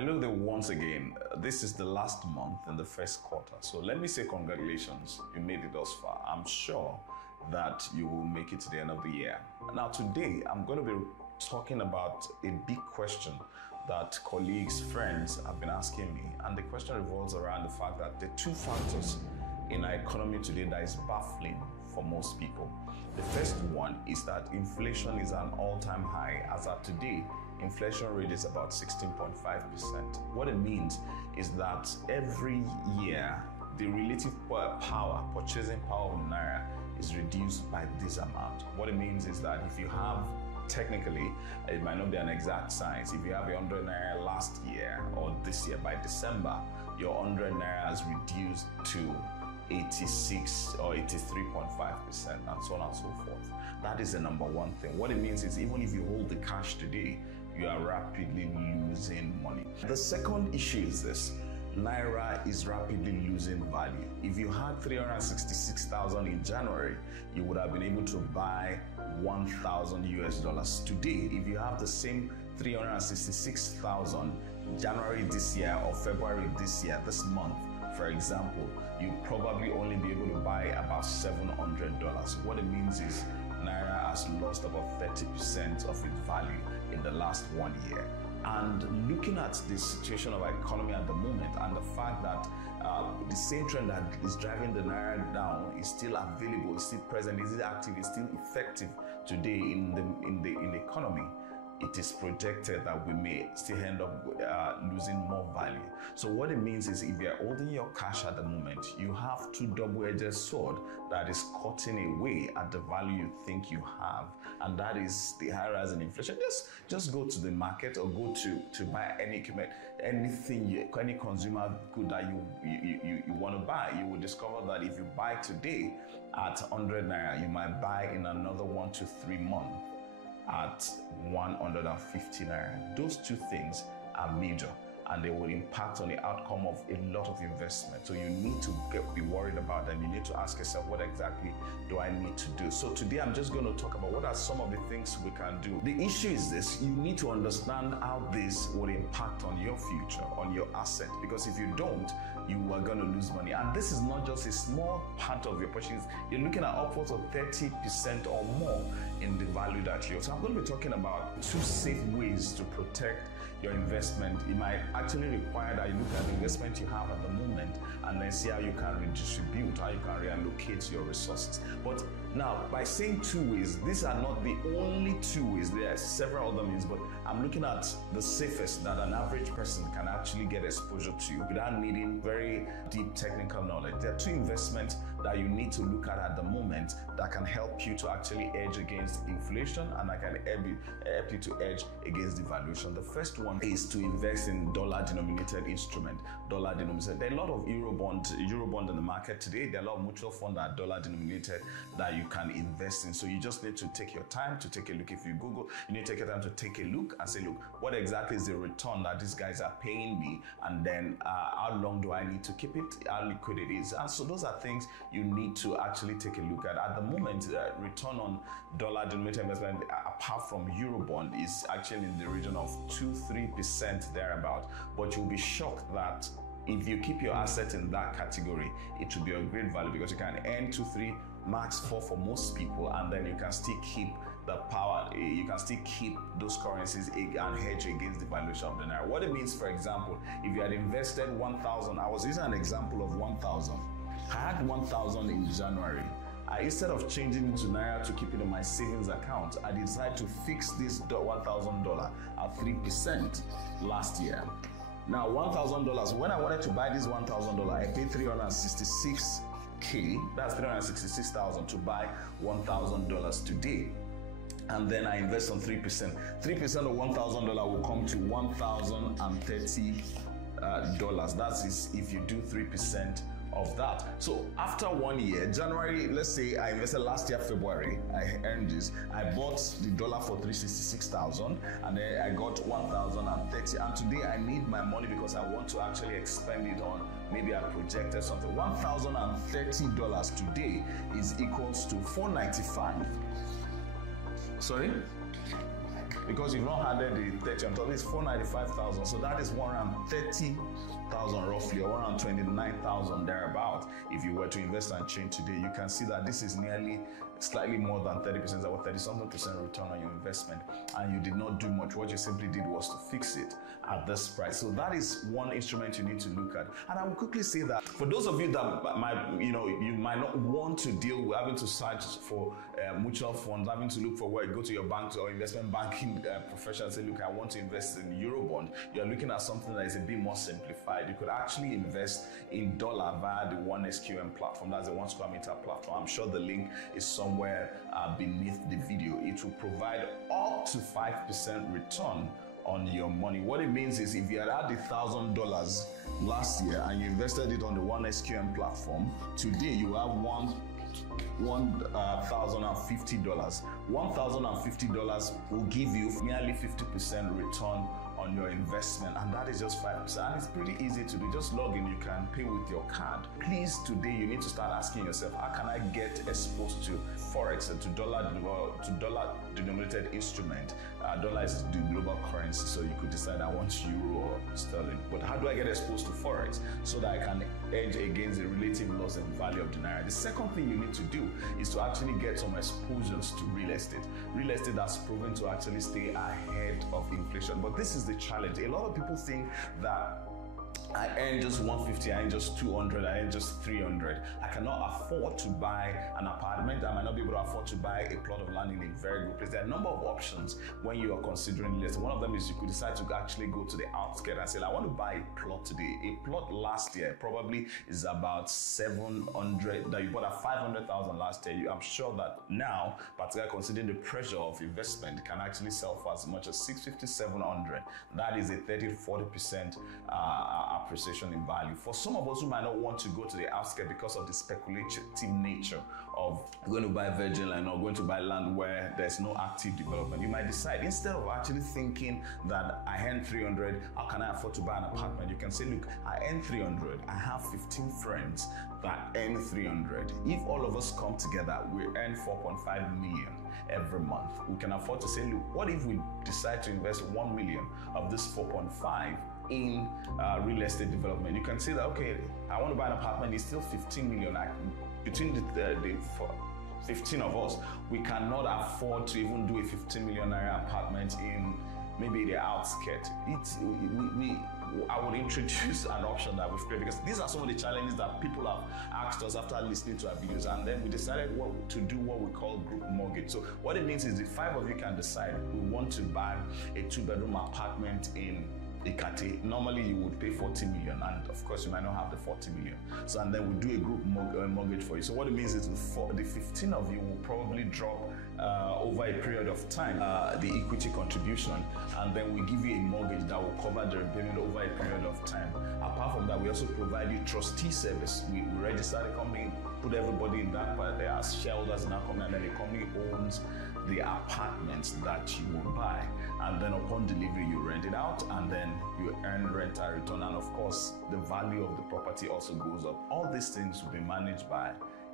Hello there once again. This is the last month in the first quarter. So let me say congratulations. You made it thus far. I'm sure that you will make it to the end of the year. Now today, I'm going to be talking about a big question that colleagues, friends have been asking me. And the question revolves around the fact that the two factors in our economy today that is baffling for most people. The first one is that inflation is at an all-time high. As of today, inflation rate is about 16.5%. What it means is that every year, the relative purchasing power of Naira is reduced by this amount. What it means is that if you have, technically, it might not be an exact science. If you have 100 Naira last year or this year, by December, your 100 Naira has reduced to 86 or 83.5% and so on and so forth. That is the number one thing. What it means is even if you hold the cash today, you are rapidly losing money. The second issue is this. Naira is rapidly losing value. If you had 366,000 in January, you would have been able to buy 1,000 US dollars today. If you have the same 366,000 January this year or February this year, this month, for example, you probably only be able to buy about $700. What it means is Naira has lost about 30% of its value in the last 1 year. And looking at the situation of our economy at the moment and the fact that the same trend that is driving the Naira down is still available, is still present, is still active, is still effective today in the economy, it is projected that we may still end up losing more value. So what it means is if you're holding your cash at the moment, you have two double-edged sword that is cutting away at the value you think you have, and that is the high rise in inflation. Just go to the market or go to buy any equipment, any consumer good that you want to buy. You will discover that if you buy today at 100 Naira, you might buy in another 1 to 3 months at 150 Naira. Those two things are major and they will impact on the outcome of a lot of investment. So you need to be worried about them. You need to ask yourself, what exactly do I need to do? So today I'm just going to talk about what are some of the things we can do. The issue is this: you need to understand how this will impact on your future, on your asset, because if you don't, you are going to lose money. And this is not just a small part of your purchase. You're looking at upwards of 30% or more in the value that you have. So I'm going to be talking about 2 safe ways to protect your investment. It might actually require that you look at the investment you have at the moment and then see how you can redistribute, how you can reallocate your resources. But now, by saying 2 ways, these are not the only 2 ways. There are several other means, but I'm looking at the safest that an average person can actually get exposure to without needing very deep technical knowledge. There are 2 investments that you need to look at the moment that can help you to actually hedge against inflation and that can help you to hedge against devaluation. The first one is to invest in dollar-denominated instrument. Dollar-denominated. There are a lot of Eurobond in the market today. There are a lot of mutual funds that are dollar-denominated that you can invest in. So you just need to take your time to take a look. If you Google, you need to take your time to take a look and say, look, what exactly is the return that these guys are paying me? And then how long do I need to keep it? How liquid it is? And so those are things you need to actually take a look at. At the moment, return on dollar-denominated investment, apart from Eurobond, is actually in the region of 2-3% thereabout. But you'll be shocked that if you keep your asset in that category, it will be a great value because you can earn 2-3, max 4 for most people, and then you can still keep the power, you can still keep those currencies and hedge against the valuation of the Naira. What it means, for example, if you had invested 1,000, I was using an example of 1,000. I had 1,000 in January. Instead of changing into Naira to keep it in my savings account, I decided to fix this $1,000 at 3% last year. Now, $1,000, when I wanted to buy this $1,000, I paid $366K, that's $366,000 to buy $1,000 today. And then I invest on 3%. 3% of $1,000 will come to $1,030. That is if you do 3% of that. So after 1 year, January, let's say I invested last year, February, I earned this. I bought the dollar for 366,000 and then I got 1,030. And today I need my money because I want to actually expend it on, maybe I projected something. $1,030 today is equals to $495. Sorry? because you've not added the 30 on top, it's 495,000. So that is 130,000 roughly, or 129,000 thereabout. If you were to invest and change today, you can see that this is nearly slightly more than 30%, or 30-something% return on your investment, and you did not do much. What you simply did was to fix it at this price. So that is one instrument you need to look at. And I will quickly say that for those of you that you might not want to deal with having to search for mutual funds, having to look for where you go to your bank or investment banking professional and say, look, I want to invest in Eurobond. You're looking at something that is a bit more simplified. You could actually invest in dollar via the 1SQM platform. That's the 1 square meter platform. I'm sure the link is somewhere beneath the video. It will provide up to 5% return on your money. What it means is if you had $1,000 last year and you invested it on the 1SQM platform, today you have $1,050. $1,050 will give you nearly 50% return on your investment, and that is just 5%. And it's pretty easy to do. Just log in, you can pay with your card. Please, today you need to start asking yourself, how can I get exposed to Forex and to dollar denominated instrument? Dollar is the global currency, so you could decide I want euro or sterling. But how do I get exposed to Forex so that I can hedge against the relative loss in value of the naira? The second thing you need to do is to actually get some exposures to real estate. Real estate has proven to actually stay ahead of inflation. But this is the challenge. A lot of people think that I earn just 150, I earn just 200, I earn just 300. I cannot afford to buy an apartment. I might not be able to afford to buy a plot of land in a very good place. There are a number of options when you are considering this. One of them is you could decide to actually go to the outskirts and say, I want to buy a plot today. A plot last year probably is about 700, that you bought at 500,000 last year. I'm sure that now, particularly considering the pressure of investment, it can actually sell for as much as 650, 700. That is a 30-40% appreciation in value. For some of us who might not want to go to the outskirts because of the speculative nature of going to buy virgin land or going to buy land where there's no active development, you might decide, instead of actually thinking that I earn 300, how can I afford to buy an apartment? You can say, look, I earn 300, I have 15 friends that earn 300. If all of us come together, we earn 4.5 million every month. We can afford to say, look, what if we decide to invest 1 million of this 4.5 in real estate development? You can say that, okay, I want to buy an apartment, it's still 15 million. Between the 15 of us, we cannot afford to even do a 15 million naira apartment in maybe the outskirts. I would introduce an option that we've created, because these are some of the challenges that people have asked us after listening to our videos, and then we decided to do what we call group mortgage. So what it means is the 5 of you can decide, we want to buy a 2-bedroom apartment in Ikate. Normally you would pay 40 million, and of course you might not have the 40 million. So, and then we do a group mortgage for you. So what it means is the 15 of you will probably drop over a period of time the equity contribution, and then we give you a mortgage that will cover the repayment over a period of time. Apart from that, we also provide you trustee service. We register the company, put everybody in that part, there are shareholders in our company, and then the company owns the apartments that you will buy, and then upon delivery you rent it out, and then you earn rental return, and of course the value of the property also goes up. All these things will be managed by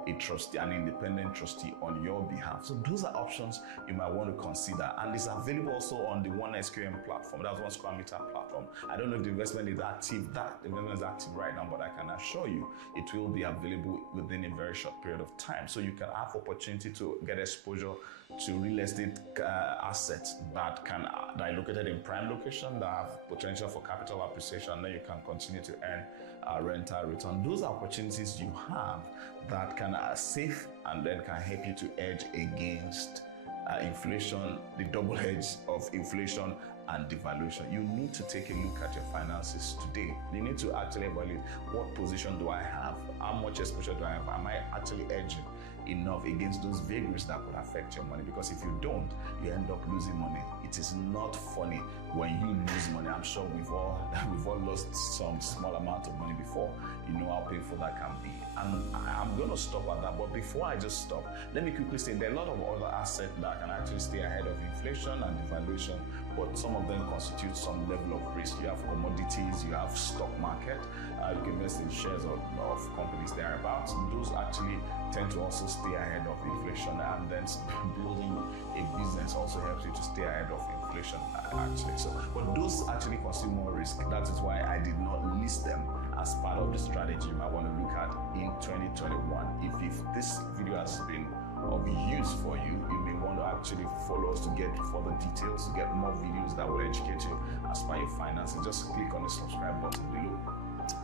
a trustee, an independent trustee on your behalf. So those are options you might want to consider, and it's available also on the 1SQM platform. That's 1 square meter platform. I don't know if the investment is active. That investment is active right now, but I can assure you it will be available within a very short period of time. So you can have opportunity to get exposure to real estate assets that are located in prime location, that have potential for capital appreciation, and then you can continue to earn rental return. Those are opportunities you have that can save and then can help you to hedge against inflation, the double hedge of inflation and devaluation. You need to take a look at your finances today. You need to actually evaluate, what position do I have? How much exposure do I have? Am I actually hedging enough against those vagaries that could affect your money? Because if you don't, you end up losing money. It is not funny when you lose money. I'm sure we've all lost some small amount of money before. You know how painful that can be. And I'm going to stop at that. But before I just stop, let me quickly say there are a lot of other assets that can actually stay ahead of inflation and devaluation but some of them constitute some level of risk. You have commodities, you have stock market, you can invest in shares of companies thereabouts. Those actually tend to also stay ahead of inflation, and then building a business also helps you to stay ahead of inflation actually. So, but those actually consume more risk. That is why I did not list them as part of the strategy you might want to look at in 2021. If this video has been of use for you, you may want to actually follow us to get further details, to get more videos that will educate you as per your finances. Just click on the subscribe button below.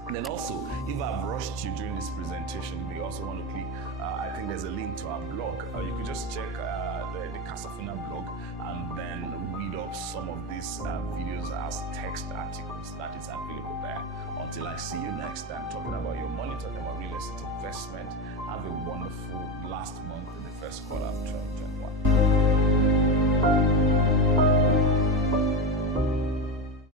And then also, if I've rushed you during this presentation, you may also want to click, I think there's a link to our blog. You could just check the CASAFINA blog and then read up some of these videos as text articles that is available there. Until I see you next time, talking about your money, talking about real estate investment. Have a wonderful last month in the first quarter of 2021.